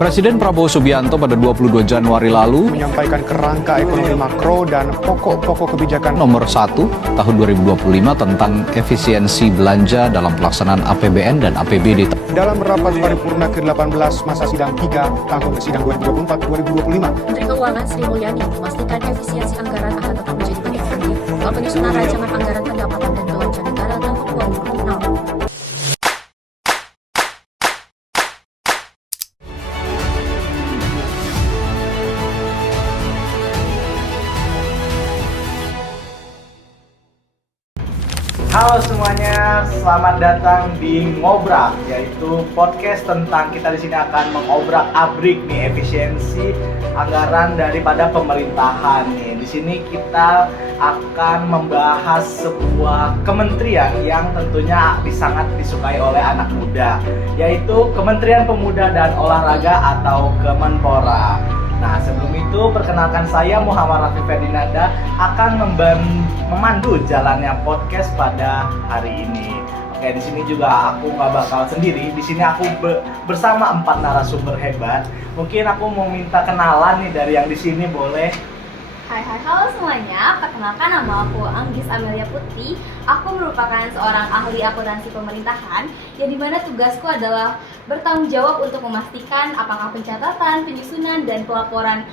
Presiden Prabowo Subianto pada 22 Januari lalu menyampaikan kerangka ekonomi makro dan pokok-pokok kebijakan nomor 1 tahun 2025 tentang efisiensi belanja dalam pelaksanaan APBN dan APBD. dalam rapat paripurna ke-18 masa sidang 3 tahun sidang 2024-2025. Menteri Keuangan Sri Mulyani memastikan efisiensi anggaran akan tetap menjadi bagian penting dalam penyusunan rancangan anggaran pendapatan dan belanja negara tahun 2026. Halo semuanya, selamat datang di Ngobrak, yaitu podcast tentang kita di sini akan mengobrak-abrik nih efisiensi anggaran daripada pemerintahan nih. Di sini kita akan membahas sebuah kementerian yang tentunya sangat disukai oleh anak muda, yaitu Kementerian Pemuda dan Olahraga atau Kemenpora. Nah, sebelum itu perkenalkan saya Muhammad Rafi Ferdinanda akan memandu jalannya podcast pada hari ini. Oke, di sini juga aku nggak bakal sendiri. Di sini aku bersama 4 narasumber hebat. Mungkin aku mau minta kenalan nih dari yang di sini, boleh? Hai, halo semuanya. Perkenalkan, nama aku Anggis Amelia Putri. Aku merupakan seorang ahli akuntansi pemerintahan yang dimana tugasku adalah bertanggung jawab untuk memastikan apakah pencatatan, penyusunan, dan pelaporan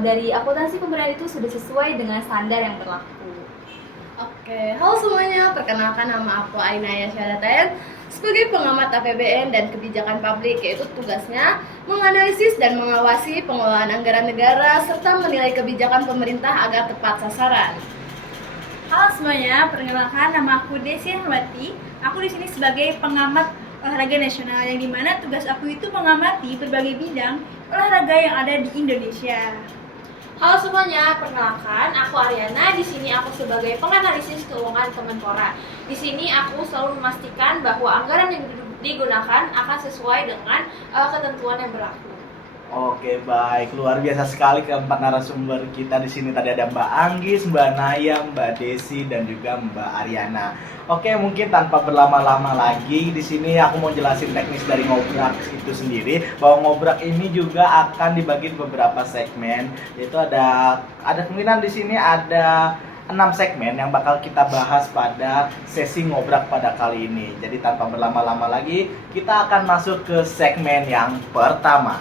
dari akuntansi pemerintahan itu sudah sesuai dengan standar yang berlaku. Oke, halo semuanya. Perkenalkan, nama aku Ainaya Syahadaten. Sebagai pengamat APBN dan kebijakan publik, yaitu tugasnya menganalisis dan mengawasi pengelolaan anggaran negara serta menilai kebijakan pemerintah agar tepat sasaran. Halo semuanya, perkenalkan nama aku Desi Rahmati. Aku di sini sebagai pengamat olahraga nasional yang dimana tugas aku itu mengamati berbagai bidang olahraga yang ada di Indonesia. Halo semuanya, perkenalkan aku Ariana. Di sini aku sebagai penganalisis keuangan Kemenpora. Di sini aku selalu memastikan bahwa anggaran yang digunakan akan sesuai dengan ketentuan yang berlaku. Oke, baik, luar biasa sekali keempat narasumber kita di sini. Tadi ada Mbak Anggis, Mbak Naya, Mbak Desi, dan juga Mbak Ariana. Oke, mungkin tanpa berlama-lama lagi, di sini aku mau jelasin teknis dari Ngobrak itu sendiri. Bahwa Ngobrak ini juga akan dibagi beberapa segmen, yaitu ada kemungkinan di sini ada 6 segmen yang bakal kita bahas pada sesi Ngobrak pada kali ini. Jadi tanpa berlama-lama lagi, kita akan masuk ke segmen yang pertama.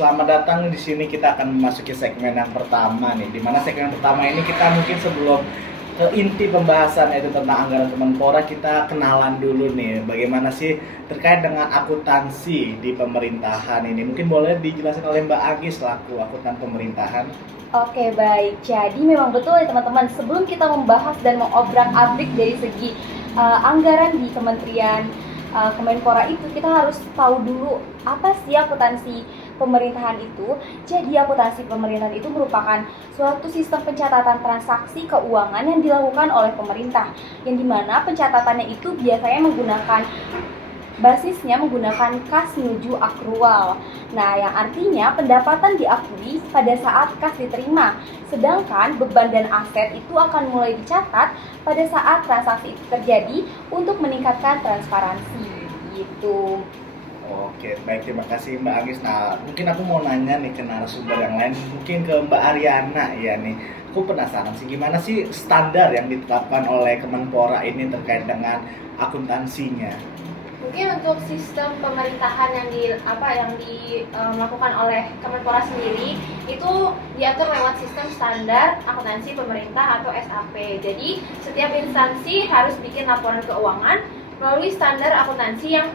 Selamat datang di sini, kita akan memasuki segmen yang pertama nih. Dimana segmen pertama ini kita mungkin sebelum ke inti pembahasan yaitu tentang anggaran Kemenpora, kita kenalan dulu nih bagaimana sih terkait dengan akuntansi di pemerintahan ini. Mungkin boleh dijelaskan oleh Mbak Agis selaku akuntan pemerintahan. Oke, baik. Jadi memang betul ya teman-teman, sebelum kita membahas dan mengobrak-abrik dari segi anggaran di Kementerian Kemenpora itu, kita harus tahu dulu apa sih akuntansi pemerintahan itu. Jadi akuntansi pemerintahan itu merupakan suatu sistem pencatatan transaksi keuangan yang dilakukan oleh pemerintah, yang dimana pencatatannya itu biasanya basisnya menggunakan kas menuju akrual. Nah, yang artinya pendapatan diakui pada saat kas diterima, sedangkan beban dan aset itu akan mulai dicatat pada saat transaksi itu terjadi untuk meningkatkan transparansi gitu. Oke, baik, terima kasih Mbak Agis. Nah, mungkin aku mau nanya nih ke narasumber yang lain, mungkin ke Mbak Ariana ya nih. Aku penasaran sih, gimana sih standar yang ditetapkan oleh Kemenpora ini terkait dengan akuntansinya? Mungkin untuk sistem pemerintahan yang dilakukan oleh Kemenpora sendiri itu diatur lewat sistem standar akuntansi pemerintah atau SAP. Jadi setiap instansi harus bikin laporan keuangan melalui standar akuntansi yang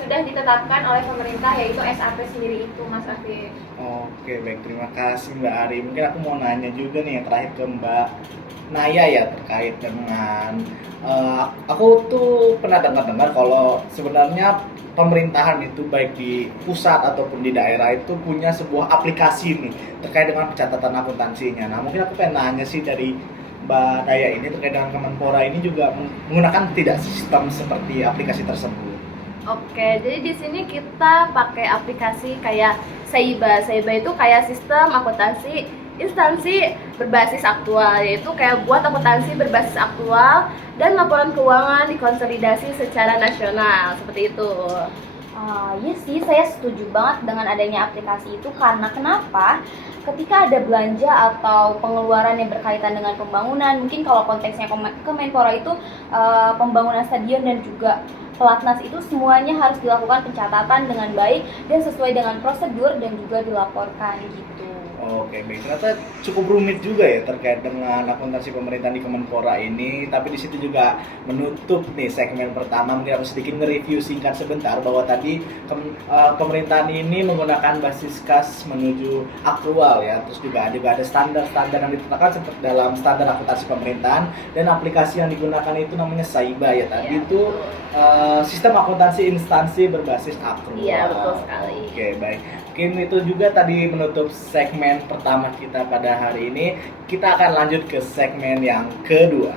sudah ditetapkan oleh pemerintah, yaitu SAP sendiri itu, Mas Afif. Oke, baik, terima kasih Mbak Ari. Mungkin aku mau nanya juga nih yang terakhir ke Mbak Naya ya, terkait dengan aku tuh pernah dengar kalau sebenarnya pemerintahan itu baik di pusat ataupun di daerah itu punya sebuah aplikasi nih terkait dengan pencatatan akuntansinya. Nah, mungkin aku pengen nanya sih dari Mbak Naya ini terkait dengan Kemenpora ini juga menggunakan tidak sistem seperti aplikasi tersebut. Oke, jadi di sini kita pakai aplikasi kayak Seiba. Seiba itu kayak sistem akuntansi instansi berbasis aktual, yaitu kayak buat akuntansi berbasis aktual dan laporan keuangan dikonsolidasi secara nasional, seperti itu. Iya sih, saya setuju banget dengan adanya aplikasi itu karena kenapa? Ketika ada belanja atau pengeluaran yang berkaitan dengan pembangunan, mungkin kalau konteksnya Kemenpora itu pembangunan stadion dan juga pelatnas itu semuanya harus dilakukan pencatatan dengan baik dan sesuai dengan prosedur dan juga dilaporkan gitu. Oke, baik. Ternyata cukup rumit juga ya terkait dengan akuntansi pemerintahan di Kemenpora ini. Tapi di situ juga menutup nih segmen pertama. Mungkin aku sedikit nge-review singkat sebentar bahwa tadi pemerintahan ini menggunakan basis kas menuju aktual ya. Terus juga ada standar-standar yang ditetapkan seperti dalam standar akuntansi pemerintahan, dan aplikasi yang digunakan itu namanya Saiba ya. Tadi itu sistem akuntansi instansi berbasis aktual. Iya, betul sekali. Oke, baik. Mungkin itu juga tadi menutup segmen pertama kita pada hari ini. Kita akan lanjut ke segmen yang kedua.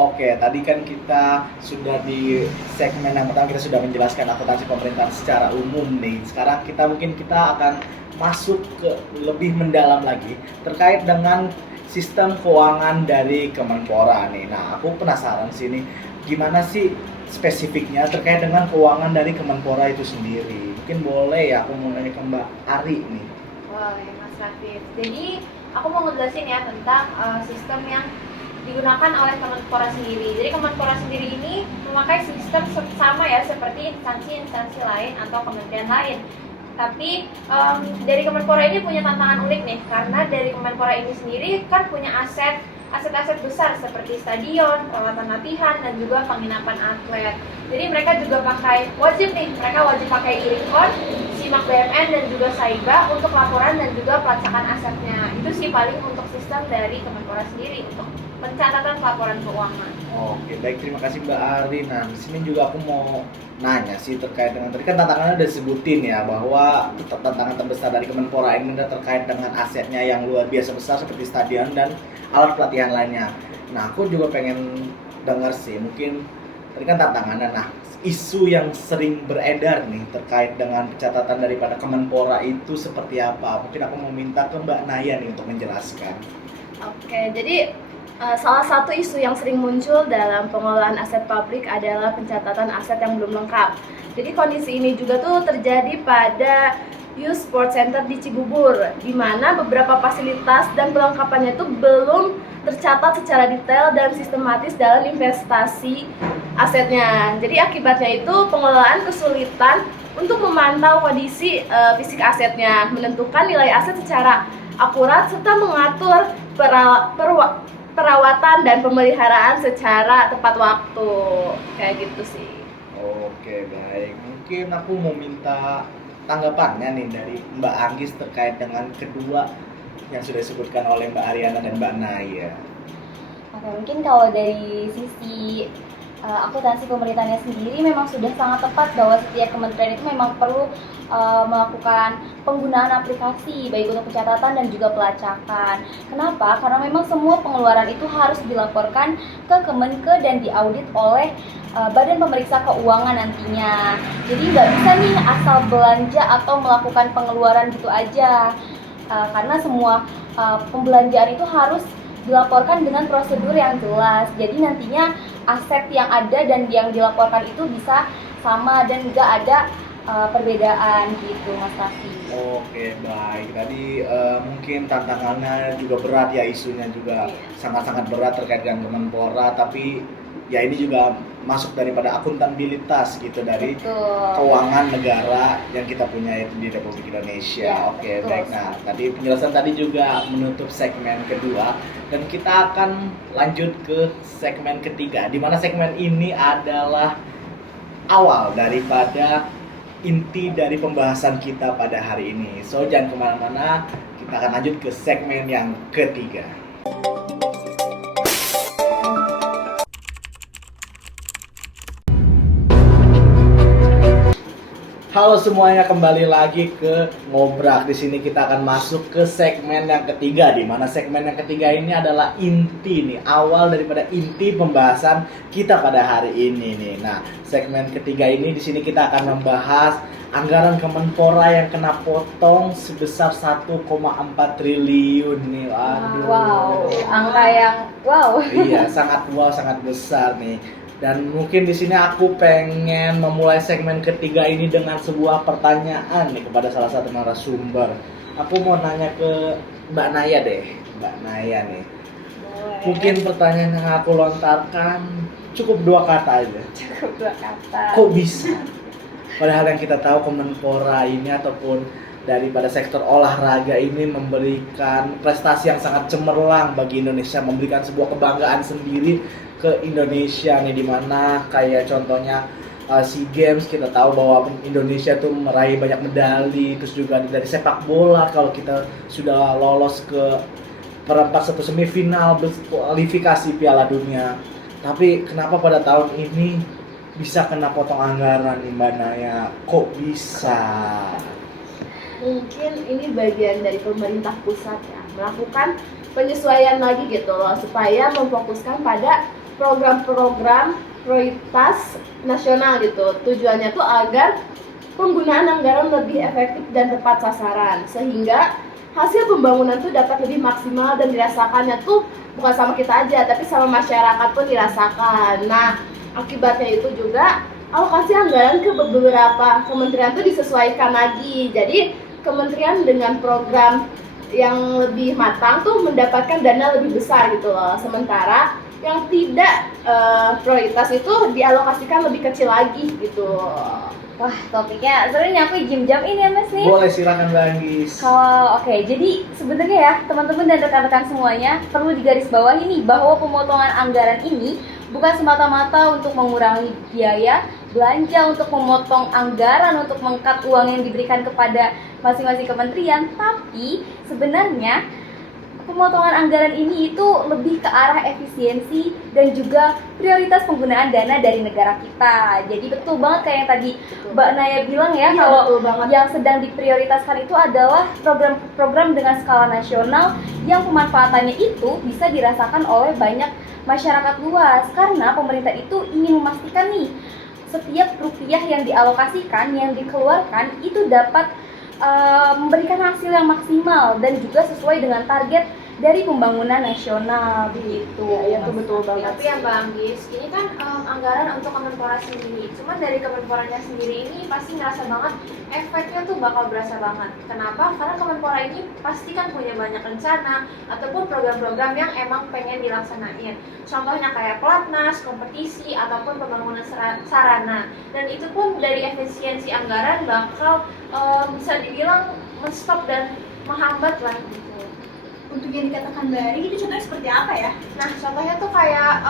Oke, tadi kan kita sudah di segmen yang pertama, kita sudah menjelaskan akuntansi pemerintahan secara umum nih. Sekarang kita akan masuk ke lebih mendalam lagi terkait dengan sistem keuangan dari Kemenpora nih. Nah, aku penasaran sih nih, gimana sih spesifiknya terkait dengan keuangan dari Kemenpora itu sendiri. Mungkin boleh ya aku mau nanya ke Mbak Ari nih. Boleh Mas Rafif. Jadi aku mau ngejelasin ya tentang sistem yang digunakan oleh Kemenpora sendiri. Jadi Kemenpora sendiri ini memakai sistem sama ya seperti instansi-instansi lain atau kementerian lain. Tapi dari Kemenpora ini punya tantangan unik nih, karena dari Kemenpora ini sendiri kan punya aset besar seperti stadion, peralatan latihan, dan juga penginapan atlet. Jadi mereka juga wajib pakai e-recon, SIMAK BMN, dan juga Saiba untuk laporan dan juga pelacakan asetnya. Itu sih paling untuk sistem dari Kemenpora sendiri untuk pencatatan laporan keuangan. Oke, baik, terima kasih Mbak Ari. Nah, di sini juga aku mau nanya sih terkait dengan tadi kan tantangannya udah sebutin ya, bahwa tantangan terbesar dari Kemenpora ini adalah terkait dengan asetnya yang luar biasa besar seperti stadion dan alat pelatihan lainnya. Nah, aku juga pengen dengar sih, mungkin tadi kan tantangannya. Nah, isu yang sering beredar nih terkait dengan pencatatan daripada Kemenpora itu seperti apa? Mungkin aku mau minta ke Mbak Naya nih untuk menjelaskan. Oke, jadi salah satu isu yang sering muncul dalam pengelolaan aset publik adalah pencatatan aset yang belum lengkap. Jadi kondisi ini juga tuh terjadi pada Youth Sport Center di Cibubur, di mana beberapa fasilitas dan pelengkapannya itu belum tercatat secara detail dan sistematis dalam investasi asetnya. Jadi akibatnya itu pengelolaan kesulitan untuk memantau kondisi fisik asetnya, menentukan nilai aset secara akurat, serta mengatur perawatan dan pemeliharaan secara tepat waktu. Kayak gitu sih. Oke, baik. Mungkin aku mau minta tanggapannya nih dari Mbak Anggis terkait dengan kedua yang sudah disebutkan oleh Mbak Ariana dan Mbak Naya. Oke, mungkin kalau dari sisi akuntansi pemerintahnya sendiri memang sudah sangat tepat bahwa setiap kementerian itu memang perlu melakukan penggunaan aplikasi baik untuk pencatatan dan juga pelacakan. Kenapa? Karena memang semua pengeluaran itu harus dilaporkan ke Kemenke dan diaudit oleh Badan Pemeriksa Keuangan nantinya. Jadi nggak bisa nih asal belanja atau melakukan pengeluaran gitu aja, karena semua pembelanjaan itu harus dilaporkan dengan prosedur yang jelas. Jadi nantinya aset yang ada dan yang dilaporkan itu bisa sama dan nggak ada perbedaan gitu, Mas Raffi. Oke, baik. Tadi mungkin tantangannya juga berat ya, isunya juga sangat-sangat berat terkait dengan Kemenpora, tapi ya ini juga masuk daripada akuntabilitas gitu dari keuangan negara yang kita punya itu di Republik Indonesia. Ya, oke, betul. baik. Nah, tadi penjelasan tadi juga menutup segmen kedua dan kita akan lanjut ke segmen ketiga, di mana segmen ini adalah awal daripada inti dari pembahasan kita pada hari ini. So, jangan kemana-mana, kita akan lanjut ke segmen yang ketiga. Halo semuanya, kembali lagi ke Ngobrak. Di sini kita akan masuk ke segmen yang ketiga, di mana segmen yang ketiga ini adalah inti nih, awal daripada inti pembahasan kita pada hari ini nih. Nah, segmen ketiga ini di sini kita akan membahas anggaran Kemenpora yang kena potong sebesar 1,4 triliun nih. Waduh. Wow, angka yang wow. Iya, sangat wow, sangat besar nih. Dan mungkin di sini aku pengen memulai segmen ketiga ini dengan sebuah pertanyaan nih kepada salah satu narasumber. Aku mau nanya ke Mbak Naya deh, Mbak Naya nih. Boleh. Mungkin pertanyaan yang aku lontarkan cukup 2 kata aja. Cukup 2 kata. Kok bisa? Padahal yang kita tahu Kemenpora ini ataupun daripada sektor olahraga ini memberikan prestasi yang sangat cemerlang bagi Indonesia, memberikan sebuah kebanggaan sendiri ke Indonesia nih, dimana kayak contohnya SEA Games kita tahu bahwa Indonesia tuh meraih banyak medali, terus juga dari sepak bola kalau kita sudah lolos ke perempat satu semifinal kualifikasi Piala Dunia. Tapi kenapa pada tahun ini bisa kena potong anggaran nih Mbak Naya? Kok bisa? Mungkin ini bagian dari pemerintah pusat ya, melakukan penyesuaian lagi gitu loh, supaya memfokuskan pada program-program prioritas nasional gitu. Tujuannya tuh agar penggunaan anggaran lebih efektif dan tepat sasaran, sehingga hasil pembangunan tuh dapat lebih maksimal dan dirasakannya tuh bukan sama kita aja, tapi sama masyarakat pun dirasakan. Nah, akibatnya itu juga alokasi anggaran ke beberapa kementerian tuh disesuaikan lagi. Jadi kementerian dengan program yang lebih matang tuh mendapatkan dana lebih besar gitu loh. Sementara yang tidak prioritas itu dialokasikan lebih kecil lagi gitu. Wah, topiknya sebenarnya aku jam-jam ini ya Mas nih. Boleh, silakan Mbak Anggis. Oke, jadi sebenarnya ya teman-teman dan rekan-rekan semuanya perlu digarisbawahi nih bahwa pemotongan anggaran ini bukan semata-mata untuk mengurangi biaya belanja, untuk memotong anggaran, untuk meng-cut uang yang diberikan kepada masing-masing kementerian, tapi sebenarnya pemotongan anggaran ini itu lebih ke arah efisiensi dan juga prioritas penggunaan dana dari negara kita. Jadi betul banget kayak yang tadi Mbak Naya bilang ya, Iya, kalau betul banget. yang sedang diprioritaskan itu adalah program-program dengan skala nasional yang pemanfaatannya itu bisa dirasakan oleh banyak masyarakat luas, karena pemerintah itu ingin memastikan nih setiap rupiah yang dialokasikan, yang dikeluarkan itu dapat memberikan hasil yang maksimal dan juga sesuai dengan target dari pembangunan nasional begitu. Ya, itu betul banget. Tapi ya Mbak Anggis, ini kan anggaran untuk Kemenpora sendiri. Cuman dari Kemenporanya sendiri ini pasti ngerasa banget efeknya tuh bakal berasa banget. Kenapa? Karena Kemenpora ini pasti kan punya banyak rencana ataupun program-program yang emang pengen dilaksanain. Contohnya kayak pelatnas, kompetisi, ataupun pembangunan sarana. Dan itu pun dari efisiensi anggaran bakal bisa dibilang men-stop dan menghambat lah gitu. Untuk yang dikatakan Bari itu contohnya seperti apa ya? Nah, contohnya tuh kayak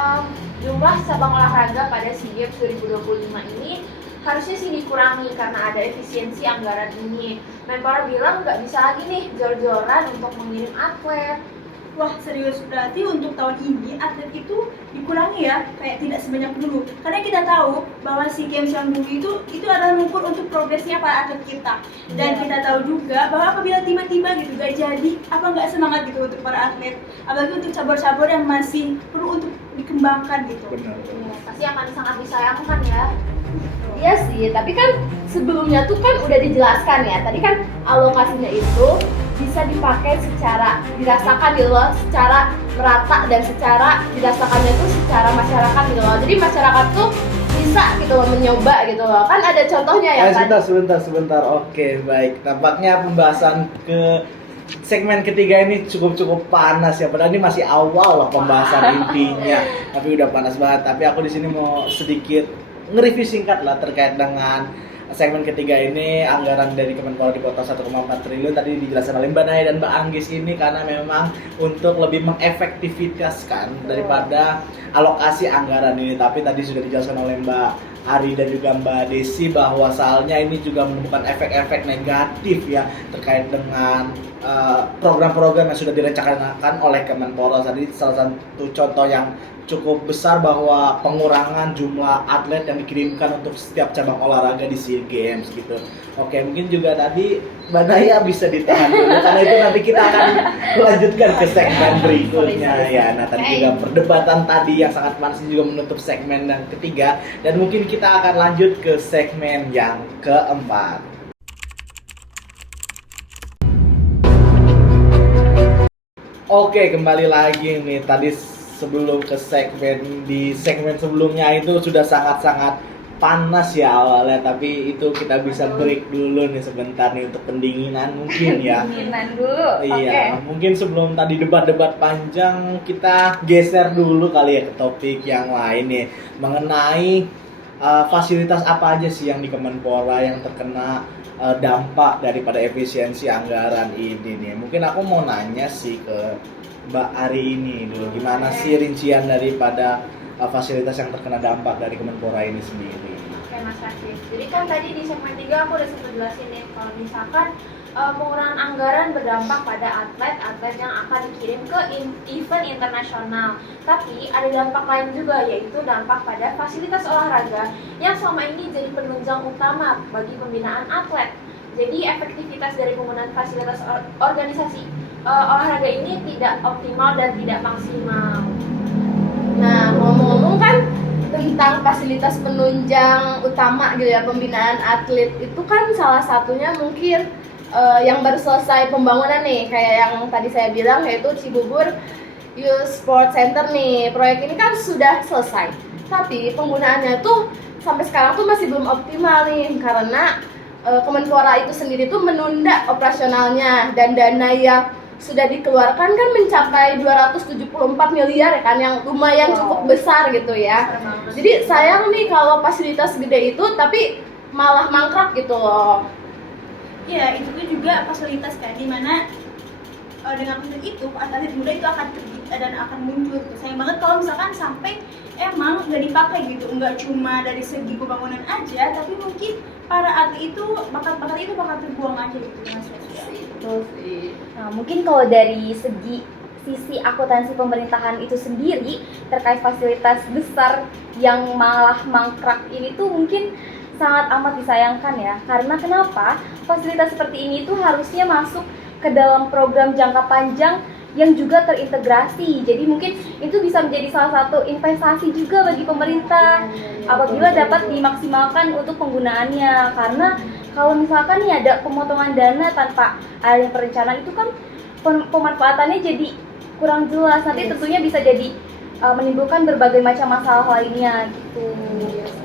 jumlah cabang olahraga pada SEA Games 2025 ini harusnya sih dikurangi karena ada efisiensi anggaran ini. Menpora bilang nggak bisa lagi nih jor-joran untuk mengirim atlet. Wah, serius, berarti untuk tahun ini atlet itu dikurangi ya, kayak tidak sebanyak dulu. Karena kita tahu bahwa SEA Games yang dulu itu adalah mengukur untuk progresnya para atlet kita. Dan kita tahu juga bahwa apabila tiba-tiba gitu gak jadi, apa nggak semangat gitu untuk para atlet, apalagi untuk cabur-cabur yang masih perlu untuk dikembangkan gitu. Benar. Ya, pasti akan sangat disayangkan ya. Iya sih, tapi kan sebelumnya tuh kan udah dijelaskan ya. Tadi kan alokasinya itu bisa dipakai secara dirasakan gitu loh, secara merata dan secara dirasakannya tuh secara masyarakat gitu loh. Jadi masyarakat tuh bisa gitu loh menyoba gitu loh. Kan ada contohnya ya kan. Sebentar. Oke, baik. Tampaknya pembahasan ke segmen ketiga ini cukup panas ya. Padahal ini masih awal loh pembahasan intinya. Tapi udah panas banget. Tapi aku di sini mau sedikit nge-review singkat lah terkait dengan segmen ketiga ini. Anggaran dari Kemenpora dipotong 1,4 triliun tadi dijelaskan oleh Mbak Naya dan Mbak Anggis ini karena memang untuk lebih mengefektivitaskan daripada alokasi anggaran ini. Tapi tadi sudah dijelaskan oleh Mbak Ari dan juga Mbak Desi bahwa soalnya ini juga menemukan efek-efek negatif ya terkait dengan program-program yang sudah direncanakan oleh Kemenpora. Tadi salah satu contoh yang cukup besar bahwa pengurangan jumlah atlet yang dikirimkan untuk setiap cabang olahraga di SEA Asian Games gitu. Oke, mungkin juga tadi Mbak Naya bisa ditahan dulu karena itu nanti kita akan melanjutkan ke segmen berikutnya ya. Nah, tadi juga perdebatan tadi yang sangat panas juga menutup segmen yang ketiga dan mungkin kita akan lanjut ke segmen yang keempat. Oke, kembali lagi nih. Tadi sebelum ke segmen sebelumnya itu sudah sangat-sangat panas ya awalnya, tapi itu kita bisa break dulu nih sebentar nih untuk pendinginan mungkin ya. Pendinginan dulu. Iya, mungkin sebelum tadi debat-debat panjang kita geser dulu kali ya ke topik yang lain nih mengenai fasilitas apa aja sih yang di Kemenpora yang terkena dampak daripada efisiensi anggaran ini nih. Mungkin aku mau nanya sih ke Mbak Ari ini dulu, gimana sih rincian daripada fasilitas yang terkena dampak dari Kemenpora ini sendiri? Oke Mas Raffi, jadi kan tadi di segmen 3 aku udah sempat jelasin nih kalau misalkan pengurangan anggaran berdampak pada atlet yang akan dikirim ke event internasional. Tapi ada dampak lain juga, yaitu dampak pada fasilitas olahraga yang selama ini jadi penunjang utama bagi pembinaan atlet. Jadi efektivitas dari penggunaan fasilitas organisasi olahraga ini tidak optimal dan tidak maksimal. Nah, ngomong-ngomong kan tentang fasilitas penunjang utama gitu ya, pembinaan atlet itu kan salah satunya mungkin yang baru selesai pembangunan nih, kayak yang tadi saya bilang yaitu Cibubur Youth Sport Center nih. Proyek ini kan sudah selesai, tapi penggunaannya tuh sampai sekarang tuh masih belum optimal nih karena Kemenpora itu sendiri tuh menunda operasionalnya dan dana yang sudah dikeluarkan kan mencapai 274 miliar ya kan, yang lumayan cukup besar gitu ya. Jadi sayang nih kalau fasilitas gede itu tapi malah mangkrak gitu loh. Iya, itu juga fasilitas kan, dimana dengan untuk itu atlet muda itu akan terbit dan akan muncul. Sayang banget kalau misalkan sampai emang nggak dipakai gitu, nggak cuma dari segi pembangunan aja, tapi mungkin para atlet itu bakat-bakat itu bakal terbuang aja gitu, Mas. Betul sih. Nah, mungkin kalau dari sisi akuntansi pemerintahan itu sendiri terkait fasilitas besar yang malah mangkrak ini tuh mungkin sangat amat disayangkan ya. Karena kenapa? Fasilitas seperti ini tuh harusnya masuk ke dalam program jangka panjang yang juga terintegrasi. Jadi mungkin itu bisa menjadi salah satu investasi juga bagi pemerintah apabila dapat dimaksimalkan untuk penggunaannya. Karena kalau misalkan nih ada pemotongan dana tanpa adanya perencanaan itu kan pemanfaatannya jadi kurang jelas. Nanti tentunya bisa jadi menimbulkan berbagai macam masalah lainnya gitu.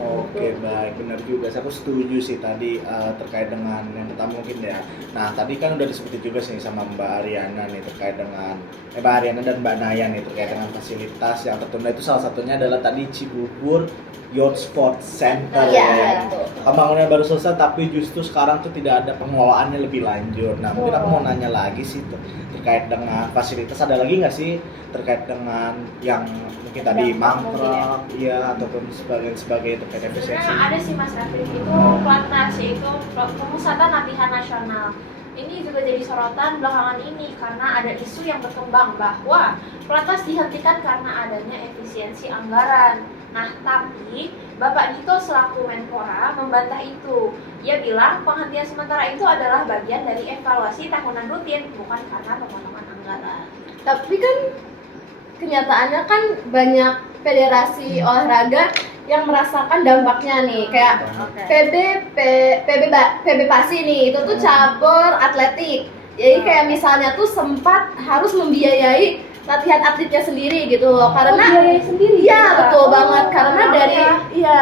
Oke, baik, benar juga. Aku setuju sih tadi terkait dengan yang pertama mungkin ya. Nah, tadi kan udah disebutin juga sih sama Mbak Ariana nih terkait dengan Mbak Ariana dan Mbak Naya nih terkait dengan fasilitas yang tertunda itu salah satunya adalah tadi Cibubur Youth Sport Center ya. Pembangunan baru selesai tapi justru sekarang tuh tidak ada pengelolaannya lebih lanjut. Nah, mungkin aku mau nanya lagi sih terkait dengan fasilitas, ada lagi nggak sih terkait dengan yang mungkin tadi mangkrak ya ataupun sebagai terkait efisiensi? Sebenarnya ada sih Mas Raffi, itu Platnas, yaitu Pemusatan Latihan Nasional. Ini juga jadi sorotan belakangan ini karena ada isu yang berkembang bahwa Platnas dihentikan karena adanya efisiensi anggaran. Nah, tapi Bapak Dito selaku Menpora membantah itu. Ia bilang penghentian sementara itu adalah bagian dari evaluasi tahunan rutin, bukan karena pemotongan anggaran. Tapi kan kenyataannya kan banyak federasi olahraga yang merasakan dampaknya nih, kayak PB Pasi nih, itu tuh cabur atletik. Jadi kayak misalnya tuh sempat harus membiayai latihan atletnya sendiri gitu loh, karena biayai sendiri. Iya, betul banget, karena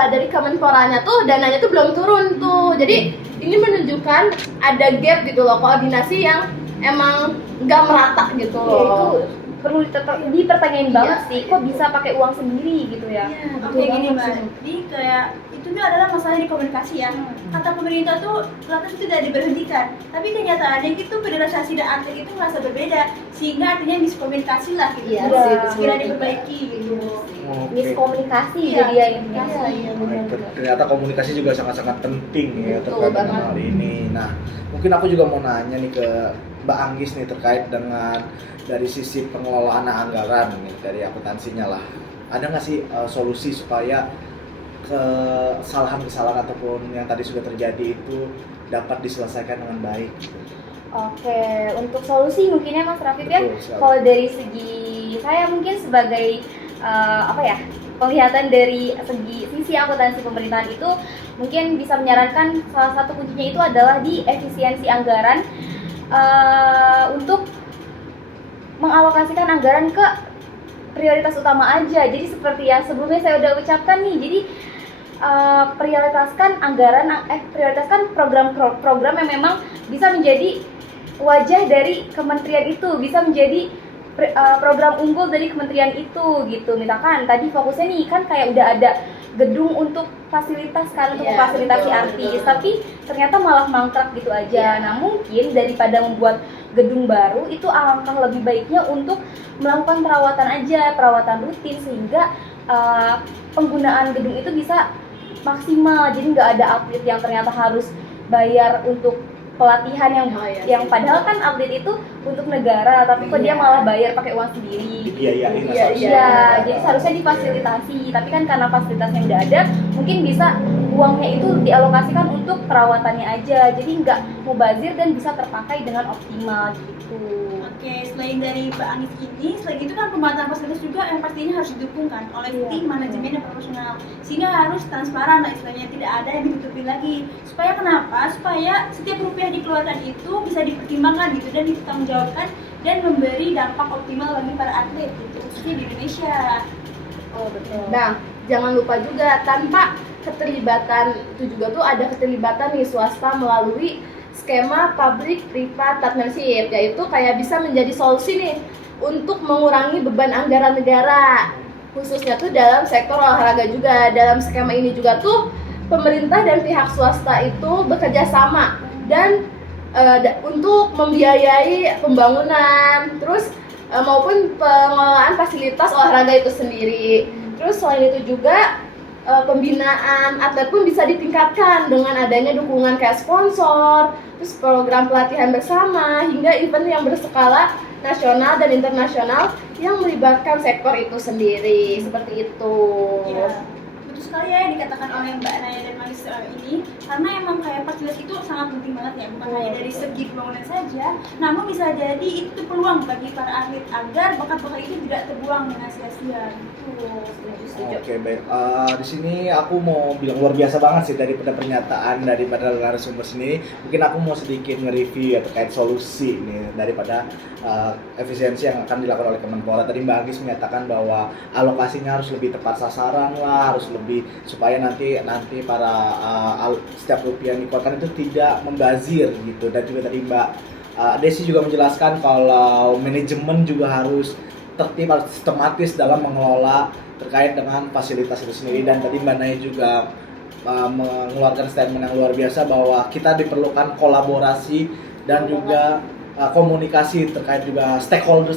dari Kemenporanya tuh dananya tuh belum turun tuh. Jadi ini menunjukkan ada gap gitu loh, koordinasi yang emang nggak merata gitu loh. Itu perlu dipertanyain banget sih, kok bisa pakai uang sendiri gitu ya. Oke, gini Mbak, jadi kayak itu tuh adalah masalah di komunikasi ya. Kata pemerintah tuh Platnas itu tidak diberhentikan, tapi kenyataannya itu federasi dan atlet itu merasa berbeda, sehingga artinya miskomunikasi lah gitu. Iya, Kira diperbaiki gitu. miskomunikasi Iya, jadi yang Ternyata komunikasi juga sangat-sangat penting ya Betul terkait dengan banget. hal ini. Nah, mungkin aku juga mau nanya nih ke Mbak Anggis nih terkait dengan dari sisi pengelolaan anggaran nih, dari akuntansinya lah. Ada nggak sih solusi supaya kesalahan-kesalahan ataupun yang tadi sudah terjadi itu dapat diselesaikan dengan baik. Oke, untuk solusi mungkin ya Mas Rafif ya. Betul sekali. Kalau dari segi saya mungkin sebagai penglihatan dari sisi akuntansi pemerintahan itu mungkin bisa menyarankan salah satu kuncinya itu adalah di efisiensi anggaran, untuk mengalokasikan anggaran ke prioritas utama aja. Jadi seperti yang sebelumnya saya udah ucapkan nih, jadi prioritaskan program-program yang memang bisa menjadi wajah dari kementerian itu, bisa menjadi program unggul dari kementerian itu gitu. Misalkan tadi fokusnya nih kan kayak udah ada gedung untuk fasilitas kan, untuk memfasilitasi artis, tapi ternyata malah mangkrak gitu aja. Nah mungkin daripada membuat gedung baru itu alangkah lebih baiknya untuk melakukan perawatan rutin sehingga penggunaan gedung itu bisa maksimal. Jadi nggak ada atlet yang ternyata harus bayar untuk pelatihan yang padahal kan atlet itu untuk negara, tapi kok dia malah bayar pakai uang sendiri. Dibiayain Iya, jadi seharusnya difasilitasi, tapi kan karena fasilitasnya udah ada, mungkin bisa uangnya itu dialokasikan untuk perawatannya aja, jadi nggak mubazir dan bisa terpakai dengan optimal gitu. Oke, selain dari Mbak Anis ini, selain itu kan pemerataan fasilitas juga yang pastinya harus didukungkan oleh tim manajemen yang profesional, sehingga harus transparan lah istilahnya, tidak ada yang ditutupin lagi. Supaya kenapa? Supaya setiap rupiah dikeluarkan itu bisa dipertimbangkan gitu dan dipertanggungjawabkan dan memberi dampak optimal bagi para atlet gitu, khususnya di Indonesia. Oh betul. Nah, jangan lupa juga tanpa keterlibatan itu juga tuh ada keterlibatan nih swasta melalui skema public private partnership, yaitu kayak bisa menjadi solusi nih untuk mengurangi beban anggaran negara, khususnya tuh dalam sektor olahraga juga. Dalam skema ini juga tuh pemerintah dan pihak swasta itu bekerja sama dan untuk membiayai pembangunan, terus maupun pengelolaan fasilitas olahraga itu sendiri. Terus selain itu juga pembinaan atlet pun bisa ditingkatkan dengan adanya dukungan kayak sponsor, terus program pelatihan bersama, hingga event yang berskala nasional dan internasional yang melibatkan sektor itu sendiri, seperti itu. Ya, betul sekali ya yang dikatakan oleh Mbak Naya dan Mas ini, karena emang kayak fasilitas itu sangat penting banget ya, bukan hanya dari segi pembangunan saja, namun bisa jadi itu peluang bagi para atlet agar bakat-bakat itu tidak terbuang dengan sia-sia gitu. Oke, baik. Di sini aku mau bilang luar biasa banget sih daripada pernyataan daripada narasumber sendiri. Mungkin aku mau sedikit nge-review ya terkait solusi nih daripada efisiensi yang akan dilakukan oleh Kemenpora. Tadi Mbak Agis menyatakan bahwa alokasinya harus lebih tepat sasaran lah, harus lebih supaya nanti para setiap rupiah yang dikeluarkan itu tidak membazir gitu. Dan juga tadi Mbak Desi juga menjelaskan kalau manajemen juga harus tertib, harus sistematis dalam mengelola terkait dengan fasilitas itu sendiri. Dan tadi Mbak Naya juga mengeluarkan statement yang luar biasa bahwa kita diperlukan kolaborasi dan juga komunikasi terkait juga stakeholder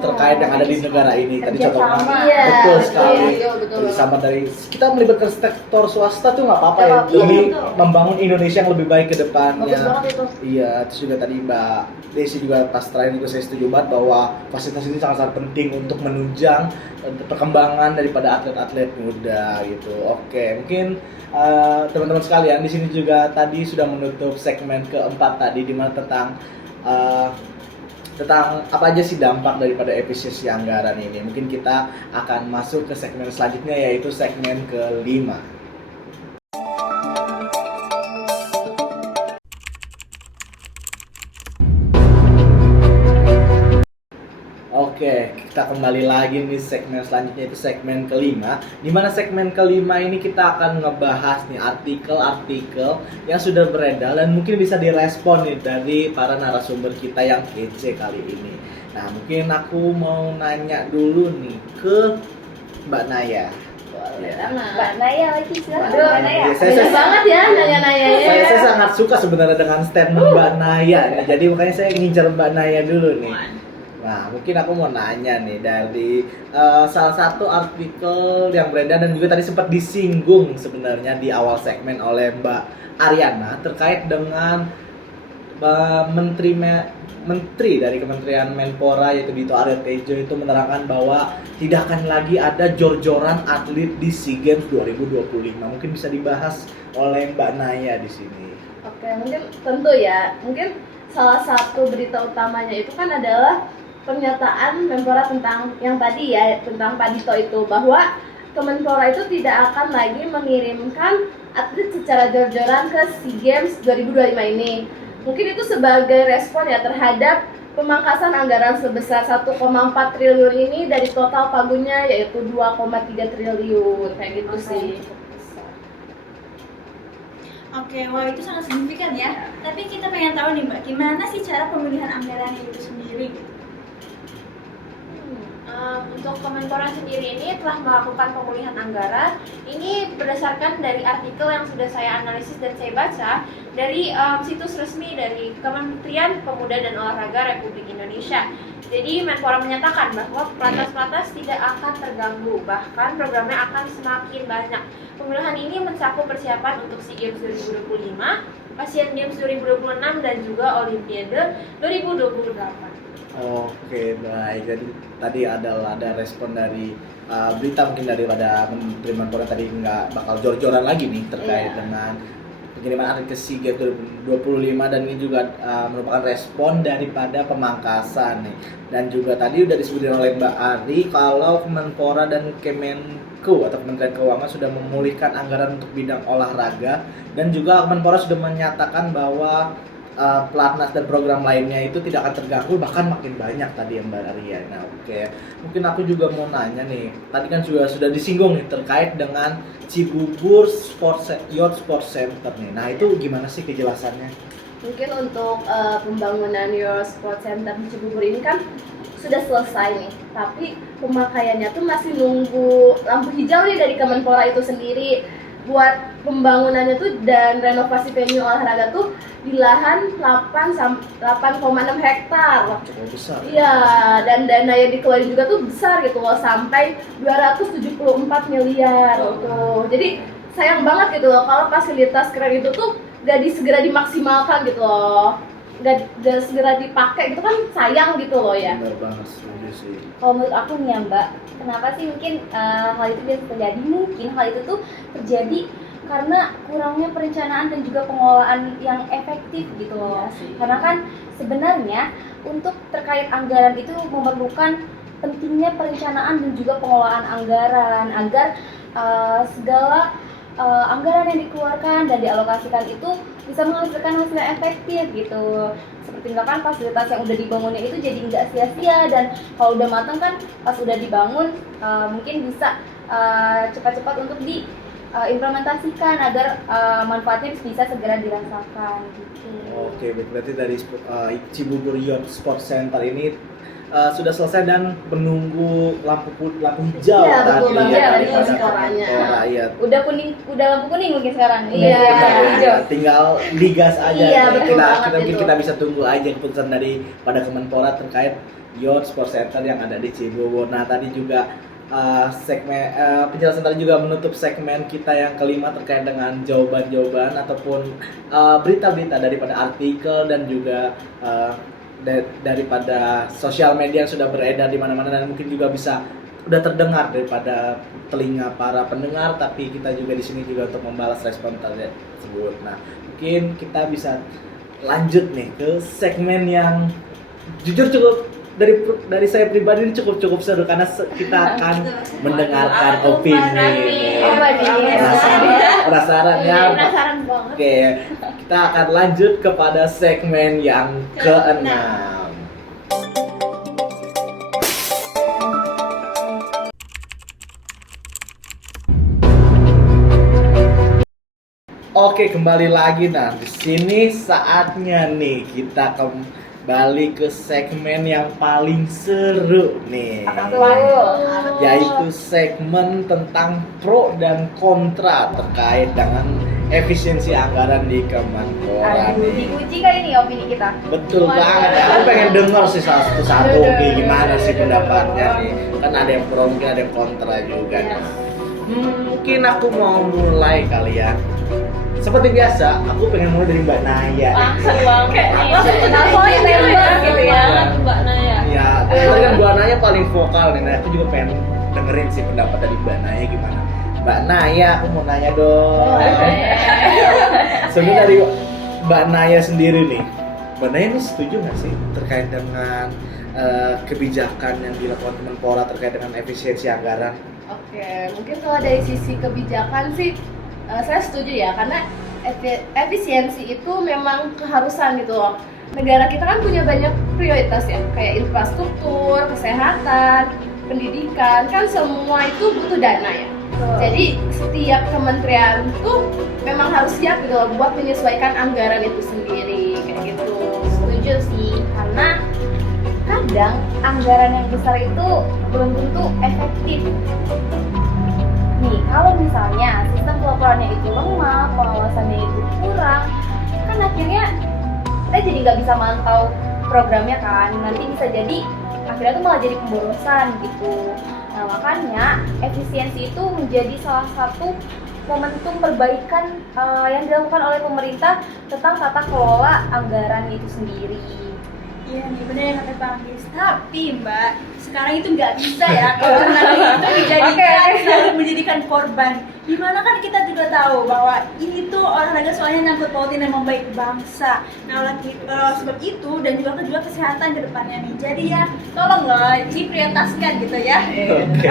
terkait yang ada di negara ini. Tadi contohnya betul sekali. Betul. Sama dari kita melibatkan sektor swasta tuh nggak apa-apa ya demi membangun Indonesia yang lebih baik ke depannya. Bagus banget itu. Iya, terus juga tadi Mbak Desi juga pas terakhir juga saya setuju banget bahwa fasilitas ini sangat penting untuk menunjang perkembangan daripada atlet-atlet muda gitu. Oke, mungkin teman-teman sekalian di sini juga tadi sudah menutup segmen keempat tadi di mana tentang apa aja sih dampak daripada efisiensi anggaran ini. Mungkin kita akan masuk ke segmen selanjutnya yaitu segmen kelima. Oke, kita kembali lagi nih segmen selanjutnya itu segmen kelima. Di mana segmen kelima ini kita akan ngebahas nih artikel-artikel yang sudah beredar dan mungkin bisa direspon nih dari para narasumber kita yang kece kali ini. Nah, mungkin aku mau nanya dulu nih ke Mbak Naya. Mbak Naya lagi silakan. Aduh, Naya. Saya banget ya nanya-nanya ya. Saya sangat suka sebenarnya dengan statement Mbak Naya nih. Jadi makanya saya ngincar Mbak Naya dulu nih. Nah, mungkin aku mau nanya nih dari salah satu artikel yang beredar dan juga tadi sempat disinggung sebenarnya di awal segmen oleh Mbak Ariana terkait dengan Menteri dari Kementerian Menpora yaitu Dito Aryo Tejo itu menerangkan bahwa tidak akan lagi ada jor-joran atlet di SEA Games 2025. Mungkin bisa dibahas oleh Mbak Naya di sini. Oke, mungkin tentu ya. Mungkin salah satu berita utamanya itu kan adalah pernyataan Menpora tentang yang tadi ya, tentang Pak Dito itu, bahwa Kemenpora itu tidak akan lagi mengirimkan atlet secara jor-joran ke SEA Games 2025 ini. Mungkin itu sebagai respon ya terhadap pemangkasan anggaran sebesar 1,4 triliun ini dari total pagunya yaitu 2,3 triliun kayak gitu sih. Oke, wah itu sangat signifikan ya. Tapi kita pengen tahu nih Mbak, gimana sih cara pemilihan anggarannya itu sendiri? Untuk Kemenpora sendiri ini telah melakukan pemulihan anggaran. Ini berdasarkan dari artikel yang sudah saya analisis dan saya baca dari situs resmi dari Kementerian Pemuda dan Olahraga Republik Indonesia. Jadi Menpora menyatakan bahwa pelatnas tidak akan terganggu, bahkan programnya akan semakin banyak. Pemilihan ini mencakup persiapan untuk SEA Games 2025, Asian Games 2026 dan juga Olimpiade 2028. Oke, baik. Jadi tadi ada respon dari berita mungkin daripada Menteri Menpora tadi nggak bakal jor-joran lagi nih terkait dengan pengiriman atlet ke SEA Games 2025 dan ini juga merupakan respon daripada pemangkasan nih. Dan juga tadi udah disebutin oleh Mbak Ari kalau Kemenpora dan Kemenku atau Kementerian Keuangan sudah memulihkan anggaran untuk bidang olahraga dan juga Kemenpora sudah menyatakan bahwa pelatnas dan program lainnya itu tidak akan terganggu bahkan makin banyak tadi yang Mbak Arya. Nah, oke. Mungkin aku juga mau nanya nih. Tadi kan juga sudah disinggung nih terkait dengan Cibubur Youth Sports Center nih. Nah, itu gimana sih kejelasannya? Mungkin untuk pembangunan Youth Sports Center di Cibubur ini kan sudah selesai nih, tapi pemakaiannya tuh masih nunggu lampu hijau nih dari Kemenpora itu sendiri. Buat pembangunannya tuh dan renovasi venue olahraga tuh di lahan 8,6 hektar. Wah, cukup besar. Iya, dan dana yang dikeluarin juga tuh besar gitu loh, sampai 274 miliar tuh. Jadi sayang banget gitu loh kalau fasilitas keren itu tuh gak segera dimaksimalkan gitu loh. Gak segera dipakai gitu kan sayang gitu loh ya. Benar banget, setuju sih. Kalau menurut aku nih ya Mbak, kenapa sih mungkin hal itu bisa terjadi? Mungkin hal itu tuh terjadi karena kurangnya perencanaan dan juga pengelolaan yang efektif gitu loh. Karena kan sebenarnya untuk terkait anggaran itu memerlukan pentingnya perencanaan dan juga pengelolaan anggaran agar segala anggaran yang dikeluarkan dan dialokasikan itu bisa menghasilkan hasil yang efektif gitu. Seperti misalkan fasilitas yang udah dibangunnya itu jadi nggak sia-sia dan kalau udah matang kan pas udah dibangun mungkin bisa cepat-cepat untuk diimplementasikan agar manfaatnya bisa segera dirasakan gitu. Oke, berarti dari Cibubur Youth Sports Center ini sudah selesai dan menunggu lampu hijau Betul tadi banget, ya, dari daripada Menporanya. Menpora, iya. Udah lampu kuning mungkin sekarang. Iya, lampu hijau. Tinggal digas aja. Iya, Ya. betul banget Mungkin itu. kita bisa tunggu aja keputusan dari pada Kemenpora terkait Youth Sports Center yang ada di Cibubur. Nah, tadi juga segmen penjelasan tadi juga menutup segmen kita yang kelima terkait dengan jawaban-jawaban ataupun berita-berita daripada artikel dan juga daripada sosial media yang sudah beredar di mana-mana dan mungkin juga bisa udah terdengar daripada telinga para pendengar, tapi kita juga di sini juga untuk membalas respon tersebut. Nah, mungkin kita bisa lanjut nih ke segmen yang jujur cukup dari saya pribadi ini cukup seru karena kita akan mendengarkan opini. Penasaran ya? Penasaran banget. Oke, kita akan lanjut kepada segmen yang keenam. Oke, kembali lagi. Nah, di sini saatnya nih kita kembali ke segmen yang paling seru nih. Yaitu segmen tentang pro dan kontra terkait dengan efisiensi anggaran di Kemenpora nih. Diuji kali nih opini kita. Betul banget. Aku pengen denger sih satu-satu nih gimana sih pendapatnya nih. Kan ada yang pro, mungkin ada yang kontra juga nih. Mungkin aku mau mulai kali ya. seperti biasa, aku pengen mulai dari Mbak Naya. Langsung banget. Kenapa nembak gitu ya? Mbak Naya. Ya, tadi kan Mbak Naya paling vokal nih. Nah, aku juga pengen dengerin sih pendapat dari Mbak Naya gimana. Mbak Naya, aku mau nanya dong. Sebenarnya dari Mbak Naya sendiri nih, Mbak Naya ini setuju nggak sih terkait dengan kebijakan yang dilakukan Kemenpora terkait dengan efisiensi anggaran? Oke, mungkin kalau dari sisi kebijakan sih saya setuju ya, karena efisiensi itu memang keharusan gitu loh. Negara kita kan punya banyak prioritas ya, kayak infrastruktur, kesehatan, pendidikan, kan semua itu butuh dana ya. Jadi setiap kementerian tuh memang harus siap gitu loh buat menyesuaikan anggaran itu sendiri kayak gitu. Setuju sih, karena kadang anggaran yang besar itu belum tentu efektif. Nih, kalau misalnya sistem pelaporannya itu lemah, pengawasannya itu kurang, kan akhirnya kita jadi nggak bisa mantau programnya kan. Nanti bisa jadi akhirnya tuh malah jadi pemborosan gitu. Nah, makanya efisiensi itu menjadi salah satu momentum perbaikan yang dilakukan oleh pemerintah tentang tata kelola anggaran itu sendiri. Iya nih, bener yang kata Bang Gis. Tapi Mbak, sekarang itu nggak bisa ya kalau tenaga itu dijadikan selalu menjadikan korban. Dimana kan kita juga tahu bahwa ini tuh olahraga soalnya nyangkut pautin dan membaik bangsa. Nah oleh sebab itu dan juga kesehatan ke depannya nih. Jadi ya tolong loh diprioritaskan gitu ya. Oke.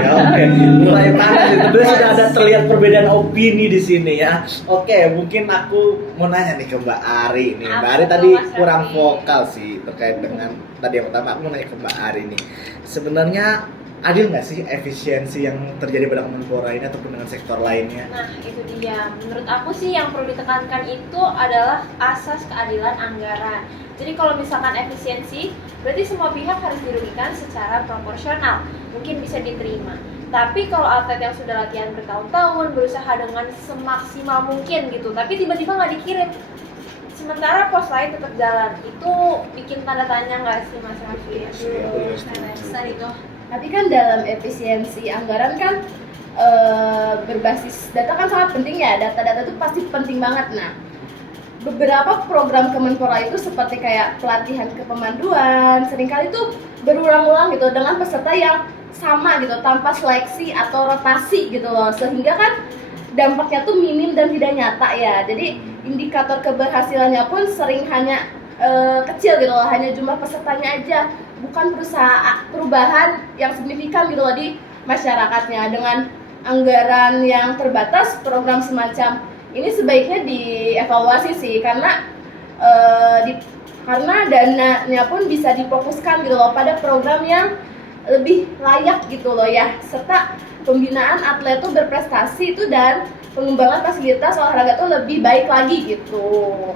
Mulai panas itu. Sebenarnya sudah ada terlihat perbedaan opini di sini ya. Oke, mungkin aku mau nanya nih ke Mbak Ari nih. Mbak Ari tadi kurang vokal sih terkait dengan tadi yang pertama aku mau nanya ke Mbak Ari nih. Sebenarnya adil nggak sih efisiensi yang terjadi pada Kemenpora ini ataupun dengan sektor lainnya? Nah, itu dia. Menurut aku sih yang perlu ditekankan itu adalah asas keadilan anggaran. Jadi kalau misalkan efisiensi, berarti semua pihak harus dirugikan secara proporsional. Mungkin bisa diterima. Tapi kalau atlet yang sudah latihan bertahun-tahun, berusaha dengan semaksimal mungkin gitu, tapi tiba-tiba nggak dikirim, sementara pos lain tetap jalan, itu bikin tanda tanya nggak sih Mas Raffi? Besar itu. Tapi kan dalam efisiensi anggaran kan berbasis data kan sangat penting ya. Data-data itu pasti penting banget. Nah, beberapa program Kemenpora itu seperti kayak pelatihan kepemanduan seringkali tuh berulang-ulang gitu dengan peserta yang sama gitu tanpa seleksi atau rotasi gitu loh, sehingga kan dampaknya tuh minim dan tidak nyata ya. Jadi indikator keberhasilannya pun sering hanya kecil gitu loh, hanya jumlah pesertanya aja, bukan perubahan yang signifikan gitu loh di masyarakatnya. Dengan anggaran yang terbatas, program semacam ini sebaiknya dievaluasi sih, karena karena dananya pun bisa difokuskan gitu loh pada program yang lebih layak gitu loh ya, serta pembinaan atlet tuh berprestasi itu dan pengembangan fasilitas olahraga tuh lebih baik lagi gitu.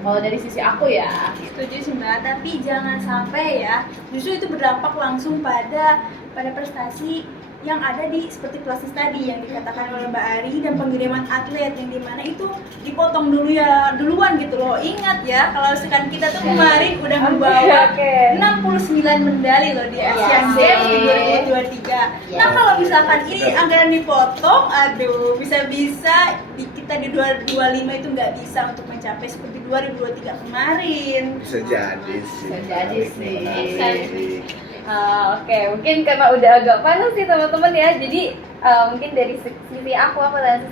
Kalau dari sisi aku ya. Setuju sih Mbak, tapi jangan sampai ya justru itu berdampak langsung pada prestasi yang ada di seperti plastis tadi yang dikatakan oleh Mbak Ari dan pengiriman atlet yang dimana itu dipotong duluan gitu loh. Ingat ya kalau sekarang kita tuh kemarin udah membawa 69 medali loh di Asian Games di 2023. Nah kalau misalkan ini anggaran dipotong, aduh bisa-bisa kita di 2025 itu nggak bisa untuk mencapai seperti 2023 kemarin. Bisa jadi sih. Bisa jadi sih. Oke, mungkin karena udah agak panas sih teman-teman ya, jadi mungkin dari sisi aku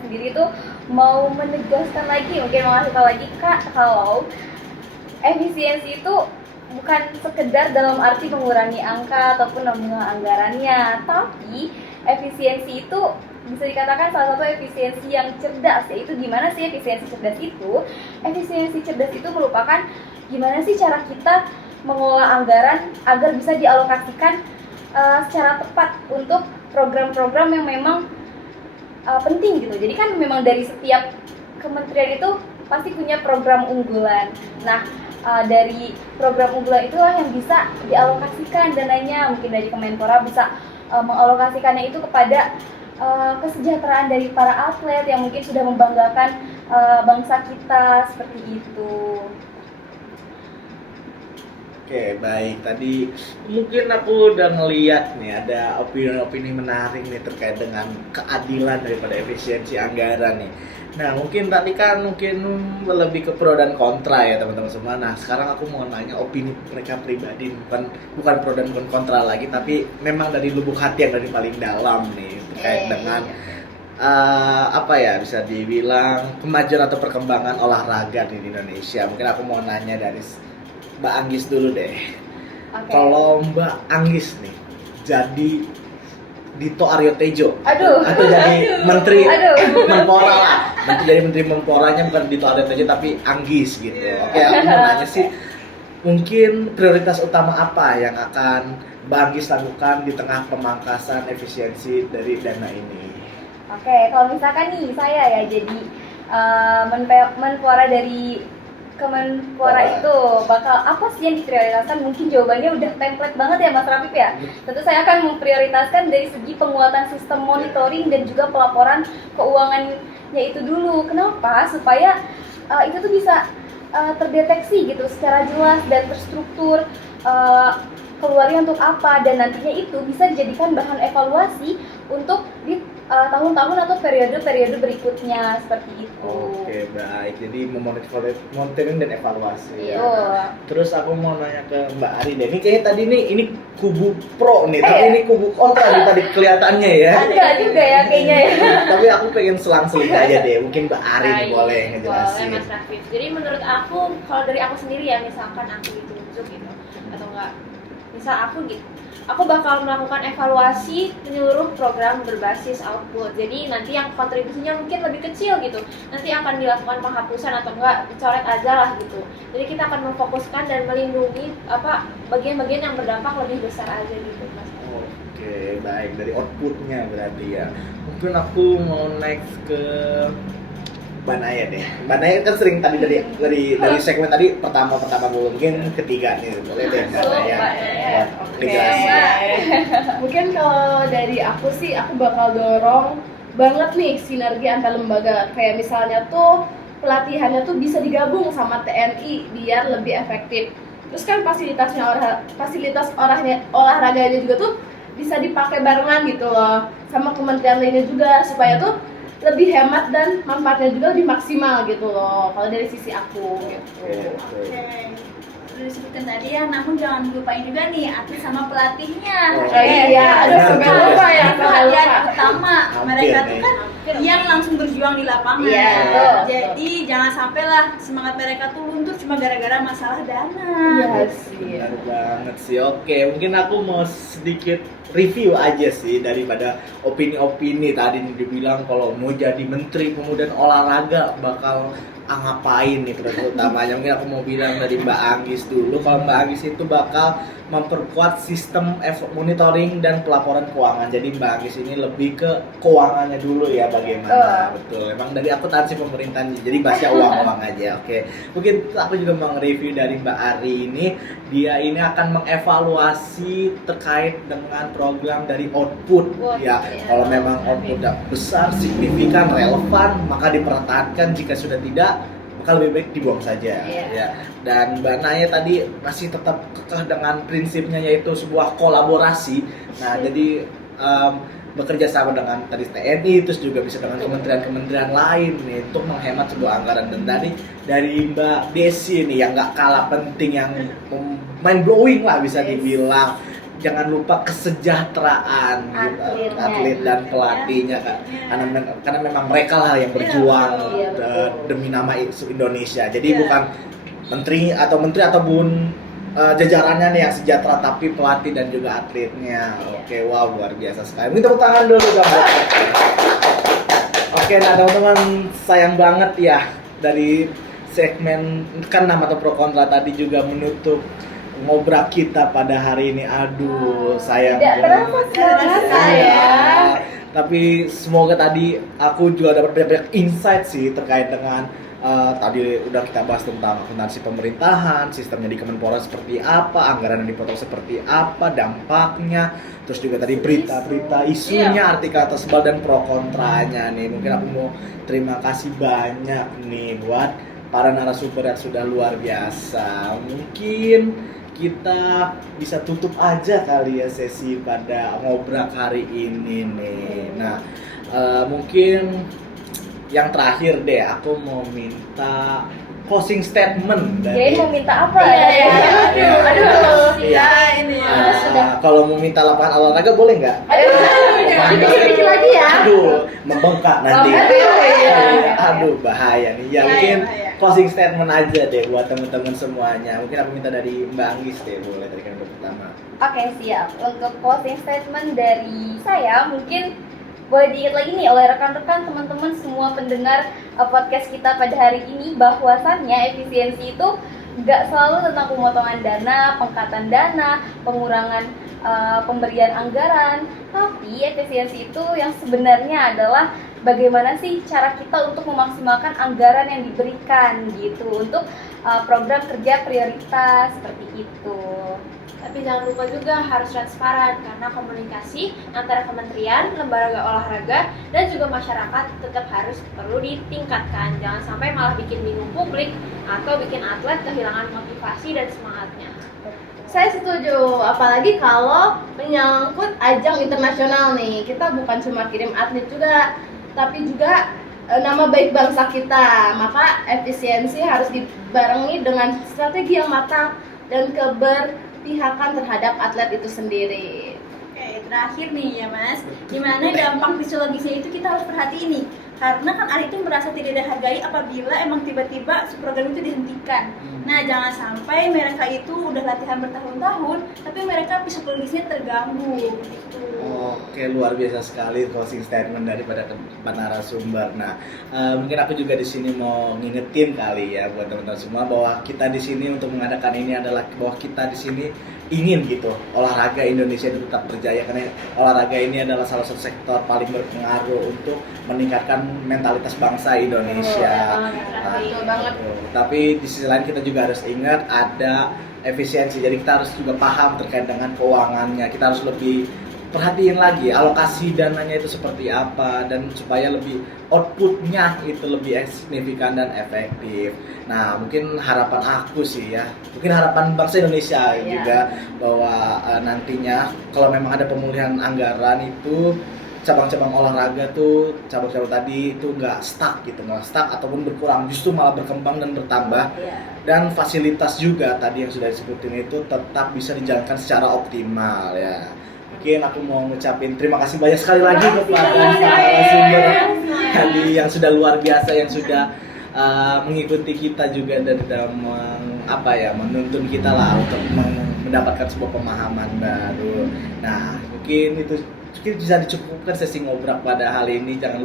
sendiri tuh mau menegaskan lagi, mungkin mau ngasih tau lagi Kak, kalau efisiensi itu bukan sekedar dalam arti mengurangi angka ataupun nambah anggarannya, tapi efisiensi itu bisa dikatakan salah satu efisiensi yang cerdas. Yaitu gimana sih efisiensi cerdas itu? Efisiensi cerdas itu merupakan gimana sih cara kita mengelola anggaran agar bisa dialokasikan secara tepat untuk program-program yang memang penting gitu. Jadi kan memang dari setiap kementerian itu pasti punya program unggulan. Nah, dari program unggulan itulah yang bisa dialokasikan dananya. Mungkin dari Kemenpora bisa mengalokasikannya itu kepada kesejahteraan dari para atlet yang mungkin sudah membanggakan bangsa kita, seperti itu. Oke, baik. Tadi mungkin aku udah ngeliat nih ada opini-opini menarik nih terkait dengan keadilan daripada efisiensi anggaran nih. Nah, mungkin tadi kan lebih ke pro dan kontra ya teman-teman semua. Nah, sekarang aku mau nanya opini mereka pribadi, bukan pro dan kontra lagi, tapi memang dari lubuk hati yang dari paling dalam nih terkait dengan apa ya, bisa dibilang kemajuan atau perkembangan olahraga di Indonesia. Mungkin aku mau nanya dari Mbak Anggis dulu deh. Kalau Mbak Anggis nih jadi Dito Aryo Tejo Aduh. atau jadi menteri Aduh. Menpora lah, jadi menteri Menporanya bukan Dito Aryo Tejo tapi Anggis gitu. Oke, aku mau nanya sih, mungkin prioritas utama apa yang akan Mbak Anggis lakukan di tengah pemangkasan efisiensi dari dana ini? Oke, kalau misalkan nih saya ya jadi Menpora dari Kemenpora itu bakal apa sih yang diprioritaskan? Mungkin jawabannya udah template banget ya Mas Rafif ya. Tentu saya akan memprioritaskan dari segi penguatan sistem monitoring dan juga pelaporan keuangannya itu dulu. Kenapa? Supaya itu tuh bisa terdeteksi gitu secara jelas dan terstruktur, keluarnya untuk apa, dan nantinya itu bisa dijadikan bahan evaluasi untuk di tahun-tahun atau periode-periode berikutnya seperti itu. Oke, baik. Jadi monitoring dan evaluasi. Iya. Terus aku mau nanya ke Mbak Ari deh. Ini kayaknya tadi ini kubu pro nih, tapi ini kubu kontra nih tadi kelihatannya ya. Ada juga ya kayaknya ya. Tapi aku pengen selang-seling aja deh. Mungkin Mbak Ari nih boleh ngejelasin. Boleh Mas Rafif. Jadi menurut aku, kalau dari aku sendiri ya, misalkan aku ditunjuk gitu atau enggak, misal aku gitu, aku bakal melakukan evaluasi menyeluruh program berbasis output. Jadi nanti yang kontribusinya mungkin lebih kecil gitu, nanti akan dilakukan penghapusan atau enggak dicoret aja lah gitu. Jadi kita akan memfokuskan dan melindungi bagian-bagian yang berdampak lebih besar aja gitu Mas. Oke, baik, dari outputnya berarti ya. Mungkin aku mau next ke Mbak Naya deh. Mbak Naya kan sering tadi dari segmen tadi pertama dulu, mungkin ketiga nih, boleh deh Mbak Naya. Mungkin kalau dari aku sih, aku bakal dorong banget nih sinergi antar lembaga. Kayak misalnya tuh pelatihannya tuh bisa digabung sama TNI biar lebih efektif. Terus kan fasilitas olahraganya juga tuh bisa dipakai barengan gitu loh sama kementerian lainnya juga, supaya tuh lebih hemat dan manfaatnya juga lebih maksimal gitu loh kalau dari sisi aku gitu. Oke. Udah disebutkan tadi ya, namun jangan lupain juga nih atlet sama pelatihnya. Oh iya, aduh sampai lupa ya, sampai Perhatian lupa. utama mereka tuh kan yang langsung berjuang di lapangan. Iya, betul. Jadi jangan sampai lah semangat mereka tuh luntur cuma gara-gara masalah dana. Iya sih. Benar banget sih. Oke, mungkin aku mau sedikit review aja sih daripada opini-opini tadi nih, dibilang kalau mau jadi menteri pemuda dan olahraga bakal ngapain nih prioritas utamanya. Mungkin aku mau bilang dari Mbak Anggis dulu. Kalau Mbak Anggis itu bakal memperkuat sistem monitoring dan pelaporan keuangan. Jadi Mbak Anggis ini lebih ke keuangannya dulu ya, bagaimana. Betul, emang dari akuntansi pemerintahan, jadi bahasnya uang-uang aja. Oke, mungkin aku juga mau nge-review dari Mbak Ari ini. Dia ini akan mengevaluasi terkait dengan program dari output. Ya, kalau memang outputnya besar, signifikan, relevan, maka dipertahankan. Jika sudah tidak, maka lebih baik dibuang saja. Ya. Dan Mbak Naya tadi masih tetap kekeh dengan prinsipnya, yaitu sebuah kolaborasi. Nah, jadi bekerja sama dengan tadi TNI, terus juga bisa dengan kementerian-kementerian lain nih untuk menghemat sebuah anggaran. Dan tadi dari Mbak Desi nih yang nggak kalah penting, yang mind blowing lah bisa dibilang, jangan lupa kesejahteraan atlet dan pelatihnya kan, karena memang mereka lah yang berjuang demi nama Indonesia. Jadi bukan menteri ataupun jajarannya nih yang sejahtera, tapi pelatih dan juga atletnya. Oke, wow, luar biasa sekali. Minta tepuk tangan dulu dong. Oke, nah teman-teman, sayang banget ya dari segmen kan nama atau pro kontra tadi juga menutup ngobrak kita pada hari ini. Aduh, sayang. Tidak terasa ya. Tapi semoga tadi aku juga dapat banyak insight sih terkait dengan tadi udah kita bahas tentang akuntansi pemerintahan, sistemnya di Kemenpora seperti apa, anggaran yang dipotong seperti apa, dampaknya, terus juga tadi berita-berita isunya, artikel tersebut dan pro kontranya nih. Mungkin aku mau terima kasih banyak nih buat para narasumber yang sudah luar biasa. Mungkin kita bisa tutup aja kali ya sesi pada ngobrak hari ini nih. Nah, mungkin yang terakhir deh, aku mau minta closing statement Jadi dari mau minta apa? Iya. ini ya. Kalau mau minta lapangan olahraga boleh nggak? Dikit-dikit lagi ya. Aduh, membengkak nanti. Iya. Aduh, bahaya nih. Ya mungkin closing statement aja deh buat teman-teman semuanya. Mungkin aku minta dari Mbak Anggis deh, boleh dari kalian pertama. Oke, siap. Untuk closing statement dari saya, mungkin boleh diingat lagi nih oleh rekan-rekan, teman-teman semua pendengar podcast kita pada hari ini, bahwasannya efisiensi itu nggak selalu tentang pemotongan dana, pengkatan dana, pengurangan pemberian anggaran, tapi efisiensi itu yang sebenarnya adalah bagaimana sih cara kita untuk memaksimalkan anggaran yang diberikan gitu untuk program kerja prioritas seperti itu. Tapi jangan lupa juga harus transparan karena komunikasi antara kementerian, lembaga olahraga, dan juga masyarakat tetap harus perlu ditingkatkan. Jangan sampai malah bikin bingung publik atau bikin atlet kehilangan motivasi dan semangatnya. Saya setuju, apalagi kalau menyangkut ajang internasional nih. Kita bukan cuma kirim atlet juga, tapi juga nama baik bangsa kita. Maka efisiensi harus dibarengi dengan strategi yang matang dan keberpihakan terhadap atlet itu sendiri. Oke, terakhir nih ya Mas, gimana dampak fisiologisnya itu kita harus perhatiin nih. Karena kan anak itu merasa tidak dihargai apabila emang tiba-tiba program itu dihentikan. Nah, jangan sampai mereka itu udah latihan bertahun-tahun, tapi mereka psikologisnya terganggu gitu. Oke, luar biasa sekali closing statement daripada narasumber. Nah, mungkin aku juga di sini mau ngingetin kali ya buat teman-teman semua bahwa kita di sini untuk mengadakan ini adalah bahwa kita di sini ingin gitu olahraga Indonesia itu tetap berjaya, karena olahraga ini adalah salah satu sektor paling berpengaruh untuk meningkatkan mentalitas bangsa Indonesia. Betul banget. Tapi di sisi lain kita juga harus ingat ada efisiensi, jadi kita harus juga paham terkait dengan keuangannya. Kita harus lebih perhatiin lagi alokasi dananya itu seperti apa, dan supaya lebih outputnya itu lebih signifikan dan efektif. Nah, mungkin harapan aku sih ya, mungkin harapan bangsa Indonesia juga bahwa nantinya kalau memang ada pemulihan anggaran itu cabang-cabang olahraga tuh, cabang-cabang tadi itu nggak stuck gitu, nggak stuck ataupun berkurang, justru malah berkembang dan bertambah. Dan fasilitas juga tadi yang sudah disebutin itu tetap bisa dijalankan secara optimal ya. Mungkin aku mau ngucapin terima kasih banyak sekali lagi kepada narasumber tadi yang sudah luar biasa, yang sudah mengikuti kita juga dan menuntun kita lah untuk mendapatkan sebuah pemahaman baru. Nah, mungkin itu bisa dicukupkan sesi ngobrak pada hari ini. Jangan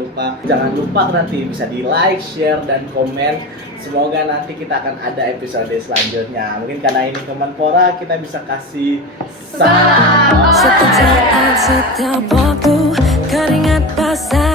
lupa nanti bisa di like, share, dan komen. Semoga nanti kita akan ada episode selanjutnya. Mungkin karena ini Kemenpora, kita bisa kasih salam. Setiap saat, setiap waktu, keringat basah